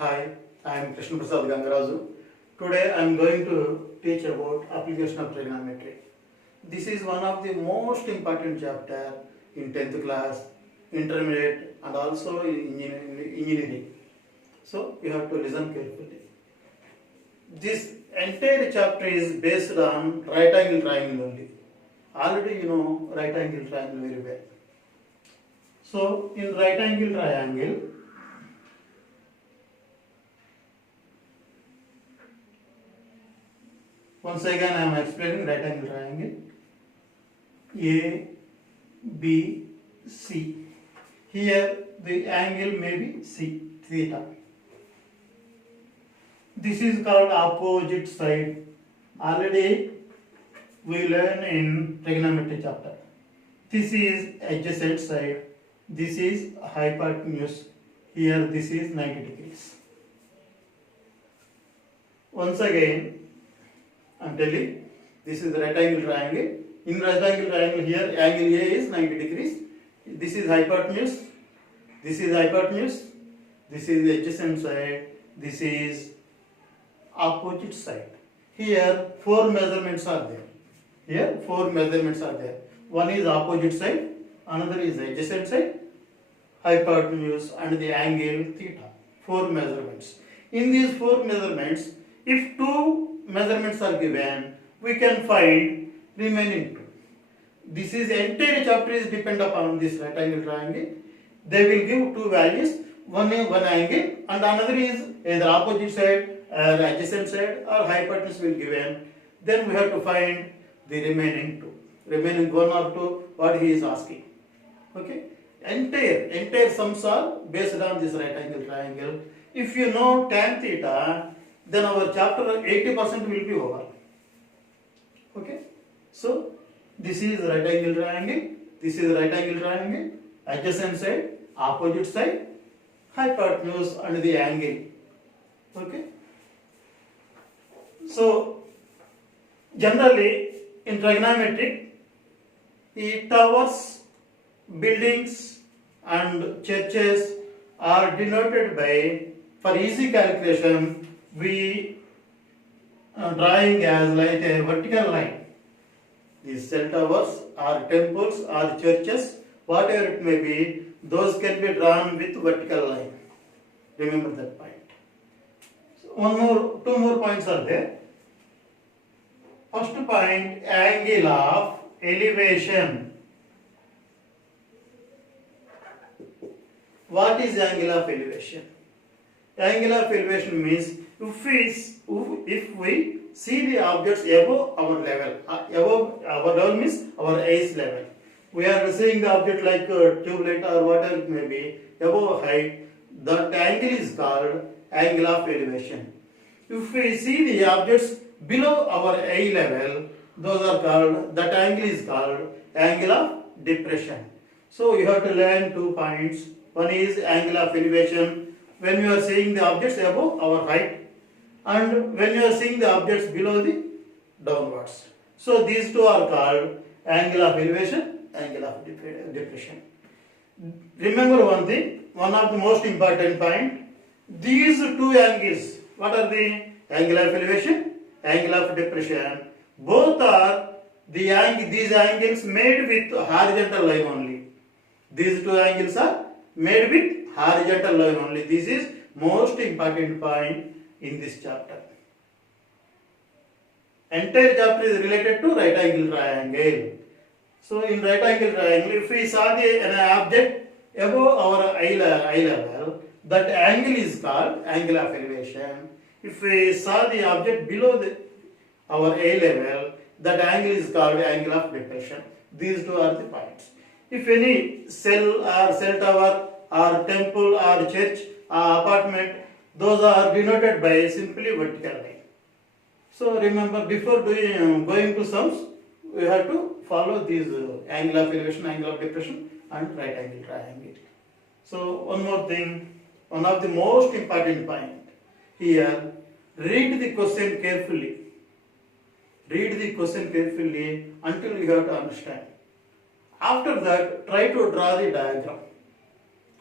Hi, I am Krishna Prasad Gangaraju. Today I am going to teach about application of trigonometry. This is one of the most important chapter in 10th class, intermediate and also in engineering. So you have to listen carefully. This entire chapter is based on right angle triangle only. Already you know right angle triangle very well. So in right angle triangle, once again I am explaining right angle triangle. A, B, C. Here the angle may be C, theta. This is called opposite side. Already we learn in trigonometry chapter. This is adjacent side. This is hypotenuse. Here this is 90 degrees. Once again I am telling this is the right angle triangle. In right angle triangle here angle A is 90 degrees. This is hypotenuse. This is hypotenuse. This is the adjacent side. This is opposite side. Here four measurements are there. Here four measurements are there. One is opposite side, another is adjacent side, hypotenuse and the angle theta. Four measurements. In these four measurements, if two measurements are given, we can find remaining two. This is entire chapter is depend upon this right angle triangle. They will give two values, one angle and another is either opposite side or adjacent side or hypotenuse will given. Then we have to find the remaining two. Remaining one or two, what he is asking. Okay? Entire sums are based on this right angle triangle. If you know tan theta, then our chapter 80% will be over. Okay? So, this is right angle triangle, this is right angle triangle, adjacent side, opposite side, hypotenuse and the angle. Okay? So, generally in trigonometric, the towers, buildings and churches are denoted by, for easy calculation, we drawing as like a vertical line. These cell towers or temples or churches, whatever it may be, those can be drawn with vertical line. Remember that point. So two more points are there. First point, angle of elevation. What is angle of elevation? Angle of elevation means if we see the objects above our level. Above our level means our eyes level. We are seeing the object like a tube light or whatever it may be, above height. That angle is called angle of elevation. If we see the objects below our eye level, those are called, that angle is called angle of depression. So you have to learn 2 points. One is angle of elevation when we are seeing the objects above our height and when you are seeing the objects below the downwards. So these two are called angle of elevation, angle of depression. Remember one thing, one of the most important point, these two angles, what are the angle of elevation, angle of depression, both are these angles made with horizontal line only. These two angles are made with horizontal line only. This is most important point in this chapter. Entire chapter is related to right angle triangle. So in right angle triangle, if we saw an object above our eye level, that angle is called angle of elevation. If we saw the object below our eye level, that angle is called angle of depression. These two are the points. If any cell or cell tower or temple or church or apartment, those are denoted by simply vertical line. So remember, before going to sums, we have to follow these angle of elevation, angle of depression and right angle triangle. So one more thing, one of the most important point here, read the question carefully. Read the question carefully until you have to understand. After that, try to draw the diagram.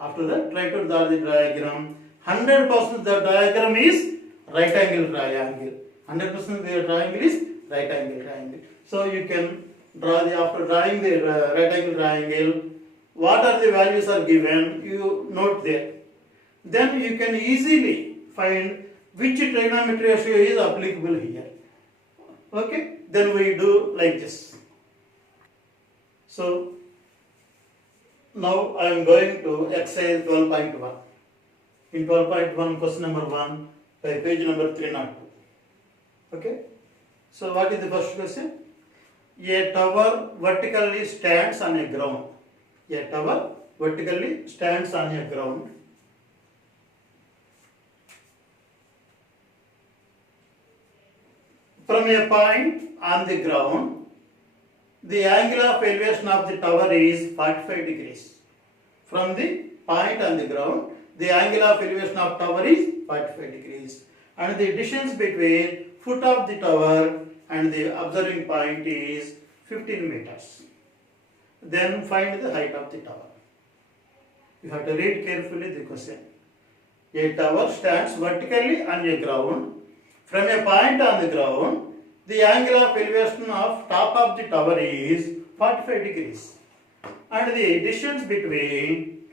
After that, try to draw the diagram. 100% the diagram is right angle triangle. 100% the triangle is right angle triangle. So you can draw the, after drawing the right angle triangle, what are the values are given, you note there. Then you can easily find which trigonometry ratio is applicable here. Okay, then we do like this. So now I am going to exercise 12.1. In 12.1, question number 1, by page number 302. Okay, so what is the first question? A tower vertically stands on a ground. A tower vertically stands on a ground. From a point on the ground, the angle of elevation of the tower is 45 degrees. From the point on the ground, the angle of elevation of tower is 45 degrees. And the distance between foot of the tower and the observing point is 15 meters. Then find the height of the tower. You have to read carefully the question. A tower stands vertically on a ground. From a point on the ground, the angle of elevation of top of the tower is 45 degrees. And the distance between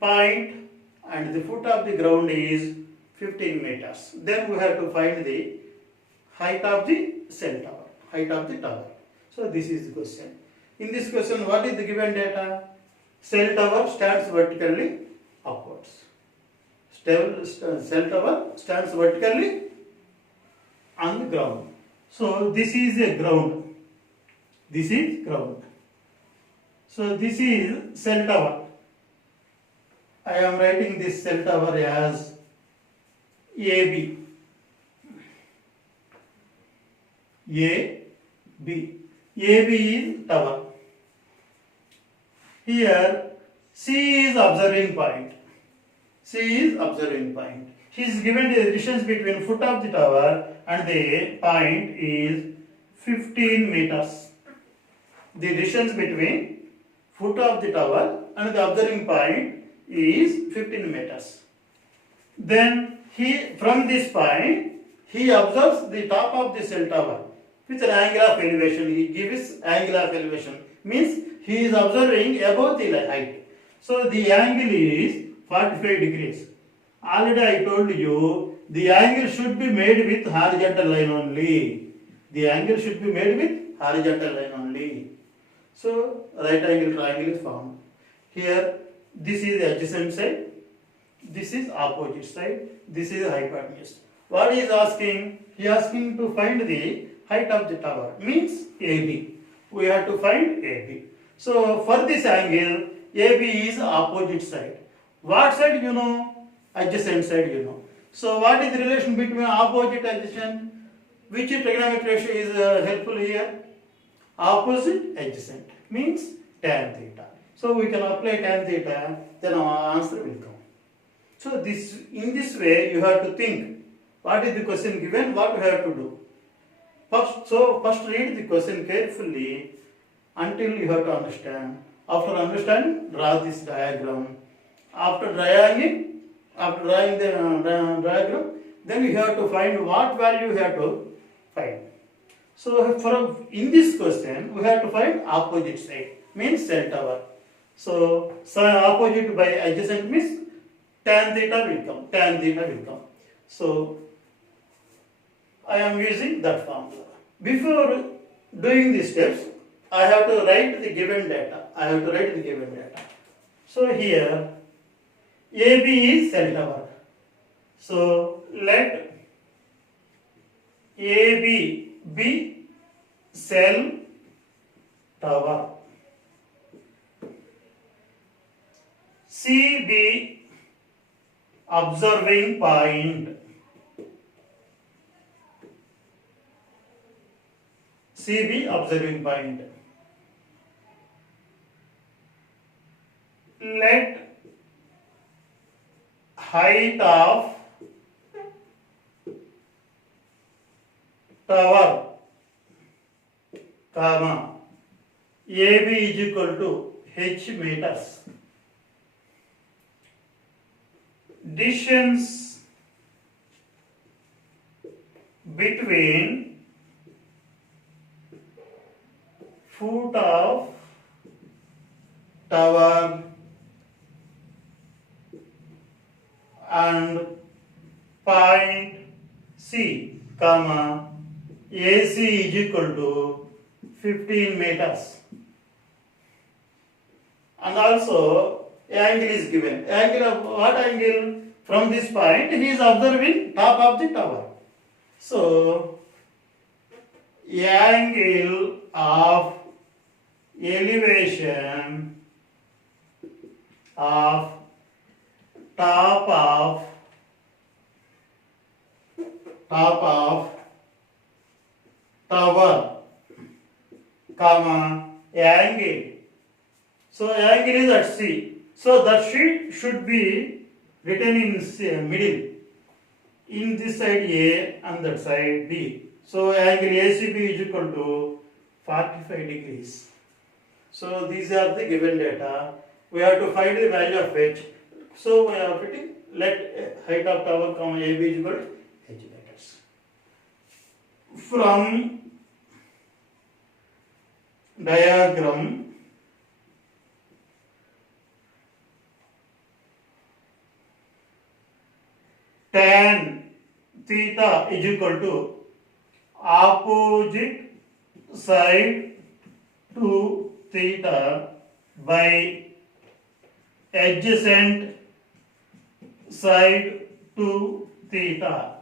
point and the foot of the ground is 15 meters. Then we have to find the height of the cell tower. Height of the tower. So this is the question. In this question, what is the given data? Cell tower stands vertically upwards. Cell tower stands vertically on the ground. So this is a ground. This is ground. So this is cell tower. I am writing this cell tower as AB. AB. AB is tower. Here C is observing point. C is observing point. He is given the distance between foot of the tower and the point is 15 meters. The distance between foot of the tower and the observing point is 15 meters. Then from this point he observes the top of the cell tower with an angle of elevation. He gives angle of elevation, means he is observing above the height. So the angle is 45 degrees. Already I told you the angle should be made with horizontal line only. The angle should be made with horizontal line only. So right angle triangle is formed. Here this is the adjacent side, this is opposite side, this is hypotenuse. What he is asking? He is asking to find the height of the tower, means AB. We have to find AB. So for this angle, AB is opposite side. What side you know? Adjacent side you know. So what is the relation between opposite and adjacent? Which trigonometry ratio is helpful here? Opposite adjacent means tan theta. So we can apply tan theta, then our answer will come. So in this way you have to think. What is the question given? What we have to do? First read the question carefully until you have to understand. After understanding, draw this diagram. After drawing the diagram, then you have to find what value you have to find. So in this question, we have to find opposite side, means cell tower. So opposite by adjacent means tan theta will come. Tan theta will come. So I am using that formula. Before doing these steps, I have to write the given data. So here AB is cell tower. So let AB be cell tower. C be observing point. C be observing point. Let height of tower, comma, AB is equal to h meters. distance between foot of tower and point C, comma, AC is equal to 15 meters. And also angle is given. Angle of what angle? From this point he is observing top of the tower. So angle of elevation of top of tower, comma, angle. So angle is at C. So that sheet should be written in middle. In this side A and that side B. So angle ACB is equal to 45 degrees. So these are the given data. We have to find the value of H. So we are putting let height of tower comma AB is equal to H meters. From diagram, tan theta is equal to opposite side to theta by adjacent side to theta.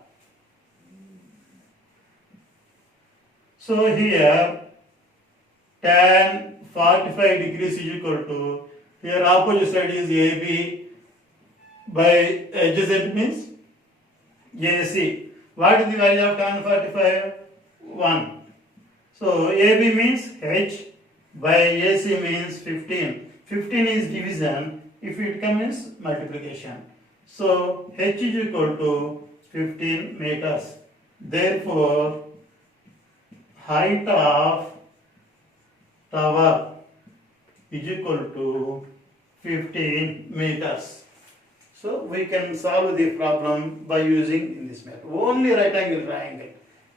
So here tan 45 degrees is equal to, here opposite side is AB by adjacent means AC. What is the value of tan 45? 1. So AB means H by AC means 15. 15 is division. If it comes multiplication. So H is equal to 15 meters. Therefore, height of tower is equal to 15 meters. So we can solve the problem by using this method. Only right angle triangle.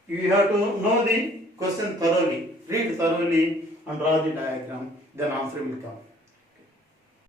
You have to know the question thoroughly, read thoroughly and draw the diagram, then answer will come.